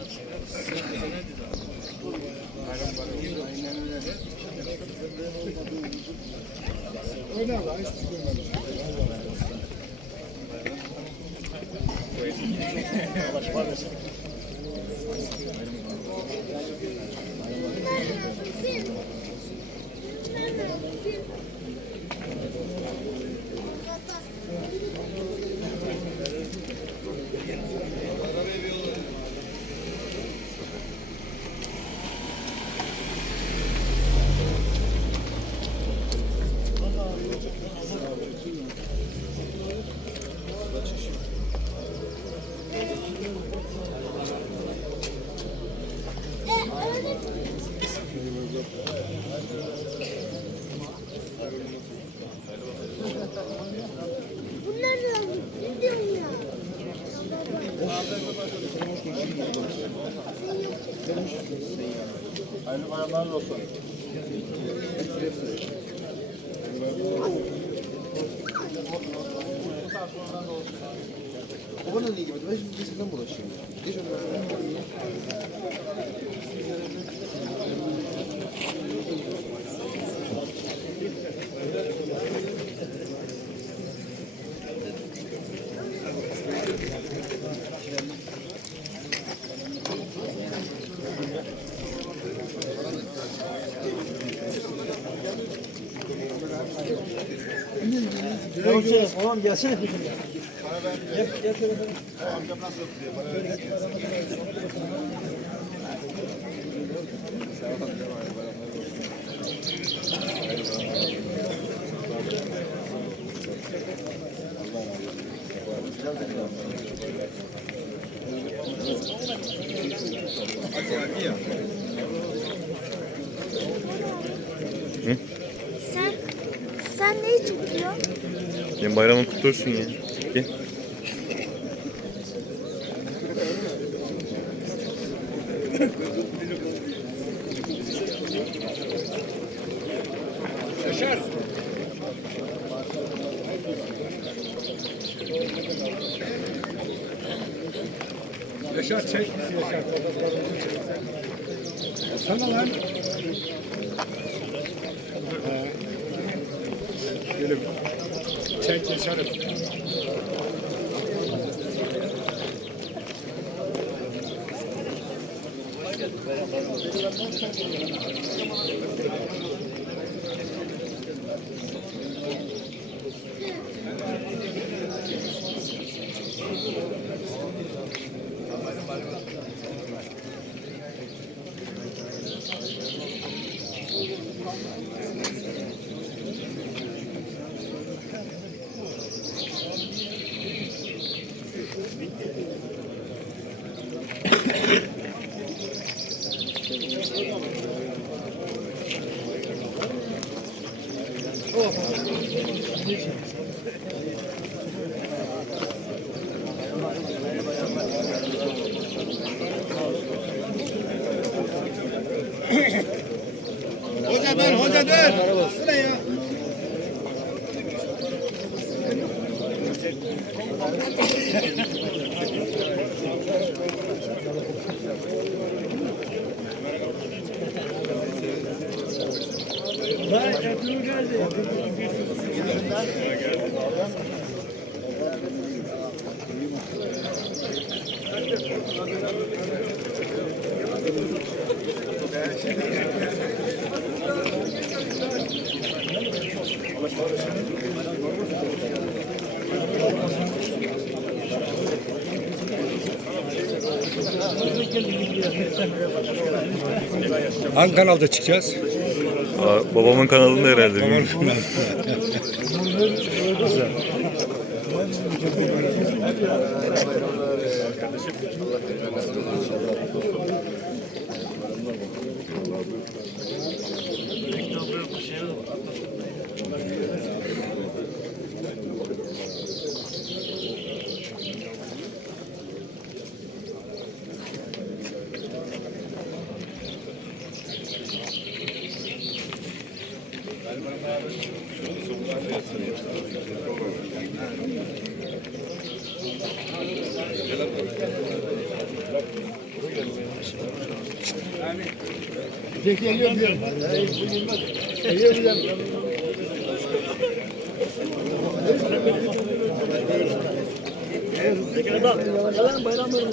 Deus. Olsun. Niye gibi? Ben şimdi birisinden bulaşıyorum. Geç Tamam gelsene. Sen, Benim bayramın kutlu olsun ya. Gel. Yaşar çek bizi Yaşar. Sana lan. Gelin. Çek Yaşar'ım. Hoca Hangi kanalda çıkacağız? Aa, babamın kanalında herhalde. bilmiyorum. Zeki geliyor diyor. Geliyor diyor. Yalan bayram bayramı.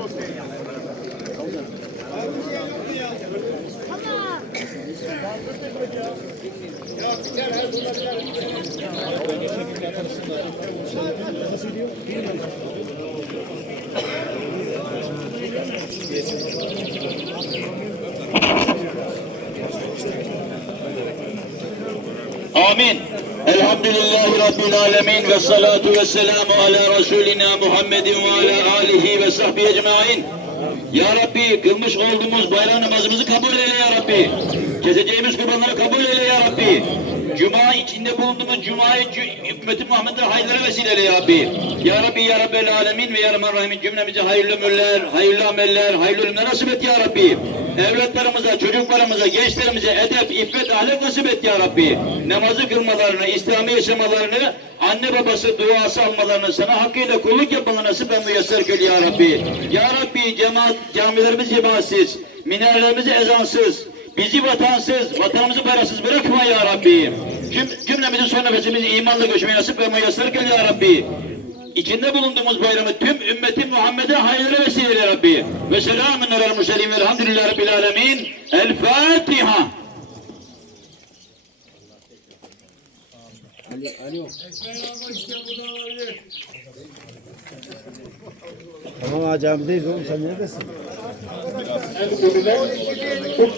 Amin. Elhamdülillahi Rabbil alemin ve salatu ve selamu ala Resulina Muhammedin ve ala alihi ve sahbihi ecmain. Ya Rabbi kılmış olduğumuz bayram namazımızı kabul eyle ya Rabbi. Keseceğimiz kurbanları kabul eyle ya Rabbi. Cuma içinde bulunduğumuz Cuma'yı ümmeti Muhammed'e hayırlara vesile ya Rabbi. Ya Rabbi ya Rabbel alemin ve ya Rahman Rahimin cümlemize hayırlı ömürler, hayırlı ameller, hayırlı ölümler nasip et ya Rabbi. Evlatlarımıza, çocuklarımıza, gençlerimize edep, iffet, ahlak nasip et ya Rabbi. Namazı kılmalarını, İslami yaşamalarını, anne babası duası almalarını, sana hakkıyla kulluk yapmalarını nasip ve müyesser kıl ya Rabbi. Ya Rabbi cemaat, camilerimiz cemaatsiz, minarelerimizi ezansız, bizi vatansız, vatanımızı bayraksız bırakma ya Rabbi. Cüm, cümlemizin son nefesimizi imanla göçmeyi nasip ve müyesser kıl ya Rabbi. İçinde bulunduğumuz bayramı tüm ümmetin Muhammed'e hayırlı vesile ya Rabbi. Ve selamun alel murselin velhamdülillahi rabbil alemin. El Fatiha. Tamam ağacı camidayız oğlum sen neredesin? Büyük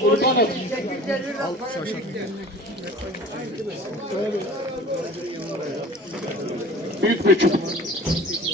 bir çubuk.